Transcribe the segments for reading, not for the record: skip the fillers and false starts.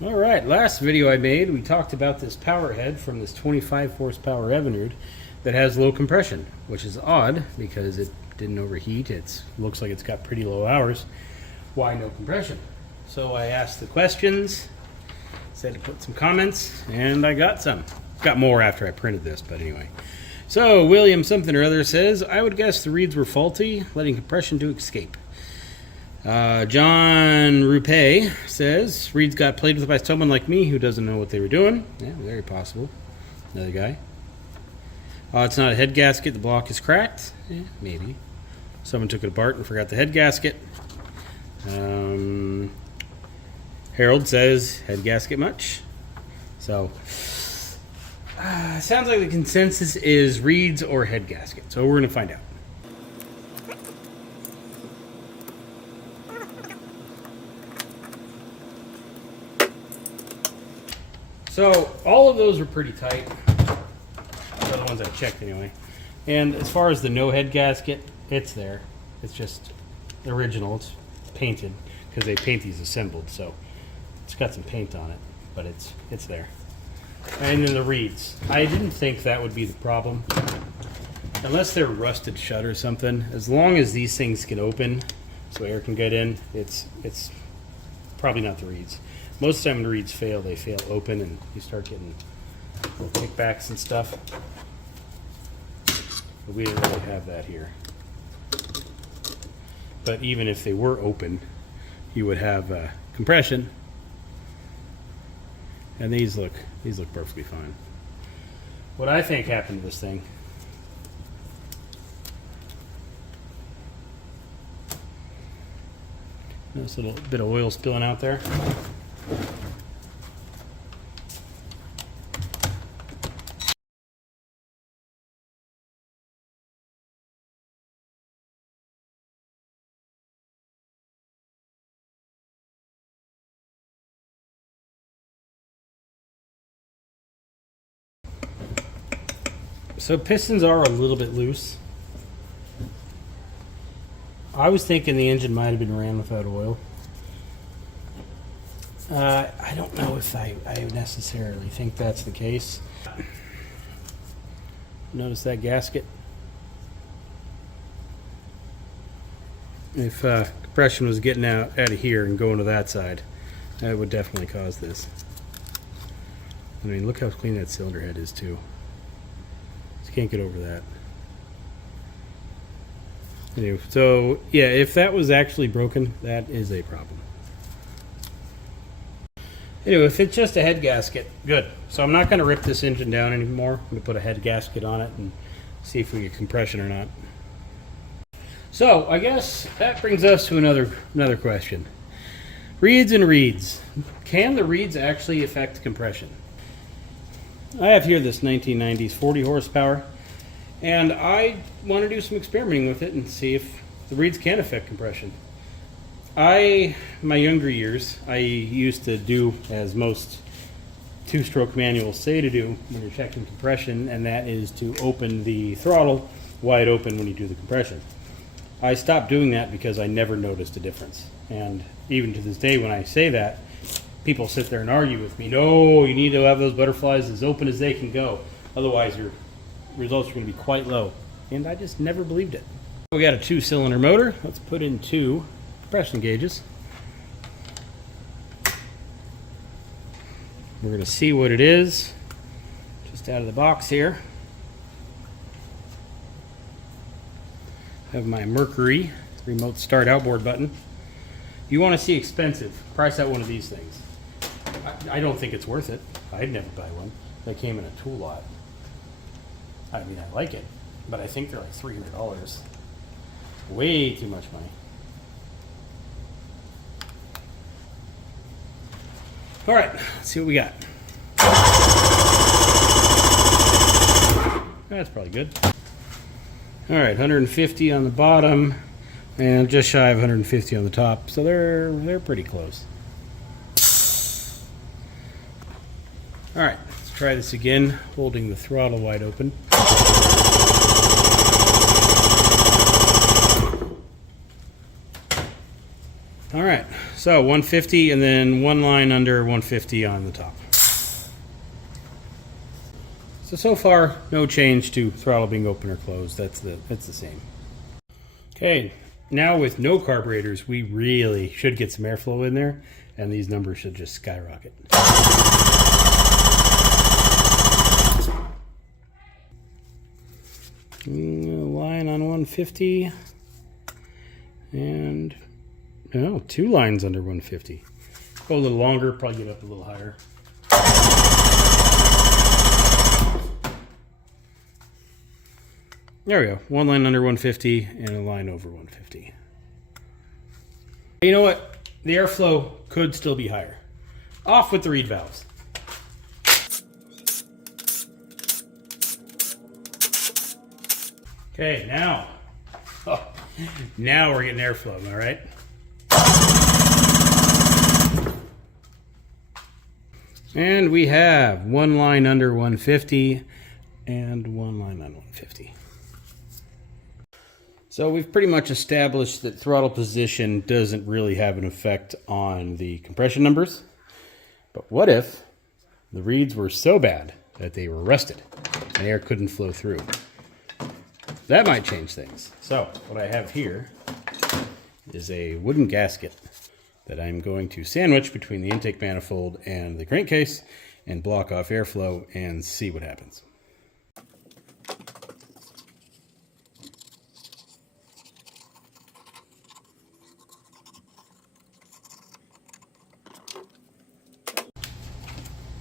All right, last video I made, we talked about this power head from this 25 horsepower Evinrude that has low compression, which is odd because it didn't overheat. It looks like it's got pretty low hours. Why no compression? So I asked the questions, said to put some comments, and I got some. Got more after I printed this, but anyway. So William something or other says, I would guess the reeds were faulty, letting compression to escape. John Rupe says, reeds got played with by someone like me who doesn't know what they were doing. Yeah, very possible. Another guy. It's not a head gasket, the block is cracked. Yeah, maybe. Someone took it apart and forgot the head gasket. Harold says, head gasket much? So, sounds like the consensus is reeds or head gasket. So we're going to find out. So all of those are pretty tight. The other ones I've checked anyway. And as far as the no head gasket, it's there. It's just original. It's painted because they paint these assembled, so it's got some paint on it, but it's there. And then the reeds. I didn't think that would be the problem, unless they're rusted shut or something. As long as these things can open, so air can get in, it's probably not the reeds. Most of the time when the reeds fail, they fail open and you start getting little kickbacks and stuff. But we didn't really have that here. But even if they were open, you would have compression. And these look perfectly fine. What I think happened to this thing, notice a little bit of oil spilling out there. So pistons are a little bit loose. I was thinking the engine might have been ran without oil. I don't know if I necessarily think that's the case. Notice that gasket? If compression was getting out of here and going to that side, that would definitely cause this. I mean, look how clean that cylinder head is too. Just can't get over that. Anyway, so yeah, if that was actually broken, that is a problem. Anyway, if it's just a head gasket, good. So I'm not going to rip this engine down anymore. I'm going to put a head gasket on it and see if we get compression or not. So I guess that brings us to another question. Reeds and reeds. Can the reeds actually affect compression? I have here this 1990s 40 horsepower, and I want to do some experimenting with it and see if the reeds can affect compression. My younger years, I used to do as most two-stroke manuals say to do when you're checking compression, and that is to open the throttle wide open when you do the compression. I stopped doing that because I never noticed a difference. And even to this day when I say that, people sit there and argue with me. No, you need to have those butterflies as open as they can go. Otherwise your results are going to be quite low. And I just never believed it. We got a 2-cylinder motor. Let's put in 2 compression gauges. We're going to see what it is just out of the box here. Have my Mercury remote start outboard button. You want to see expensive, price out one of these things. I don't think it's worth it. I'd never buy one. They came in a tool lot. I mean, I like it, but I think they're like $300. Way too much money. All right, let's see what we got. That's probably good. All right, 150 on the bottom and just shy of 150 on the top, so they're pretty close. All right, let's try this again, holding the throttle wide open. All right, so So 150 and then one line under 150 on the top. So far, no change to throttle being open or closed. It's the same. Okay, now with no carburetors, we really should get some airflow in there, and these numbers should just skyrocket. Line on 150, and no, 2 lines under 150. Go a little longer, probably get up a little higher. There we go. 1 line under 150 and a line over 150. You know what? The airflow could still be higher. Off with the reed valves. Okay, now we're getting airflow, am I right? And we have 1 line under 150 and 1 line on 150. So we've pretty much established that throttle position doesn't really have an effect on the compression numbers. But what if the reeds were so bad that they were rusted and air couldn't flow through? That might change things. So what I have here is a wooden gasket that I'm going to sandwich between the intake manifold and the crankcase and block off airflow and see what happens.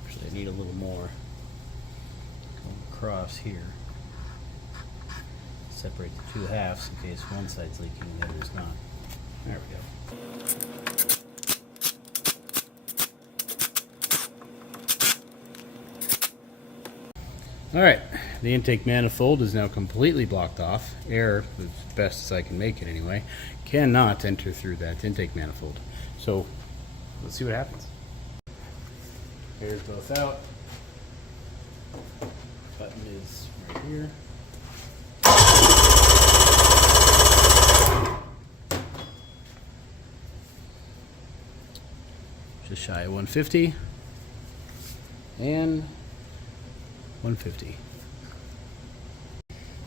Actually, I need a little more. Go across here. Separate the 2 halves in case one side's leaking and the other's not. There we go. Alright, the intake manifold is now completely blocked off. Air, as best as I can make it anyway, cannot enter through that intake manifold. So, let's see what happens. Air's both out. Button is right here. Just shy of 150 and 150.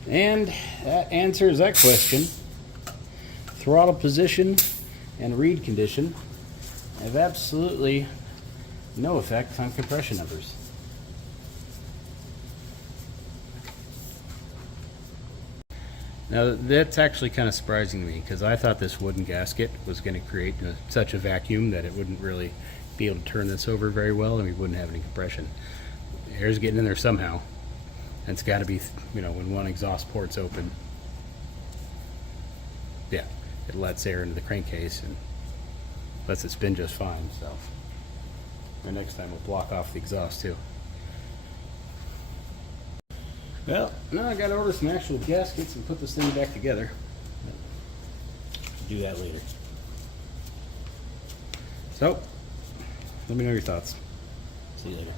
And that answers that question. Throttle position and reed condition have absolutely no effect on compression numbers. Now that's actually kind of surprising to me because I thought this wooden gasket was going to create such a vacuum that it wouldn't really be able to turn this over very well and we wouldn't have any compression. Air's getting in there somehow, and it's got to be, when one exhaust port's open. Yeah, it lets air into the crankcase and lets it spin just fine. So, and next time we'll block off the exhaust too. Well, now I got to order some actual gaskets and put this thing back together. I'll do that later. So, let me know your thoughts. See you later.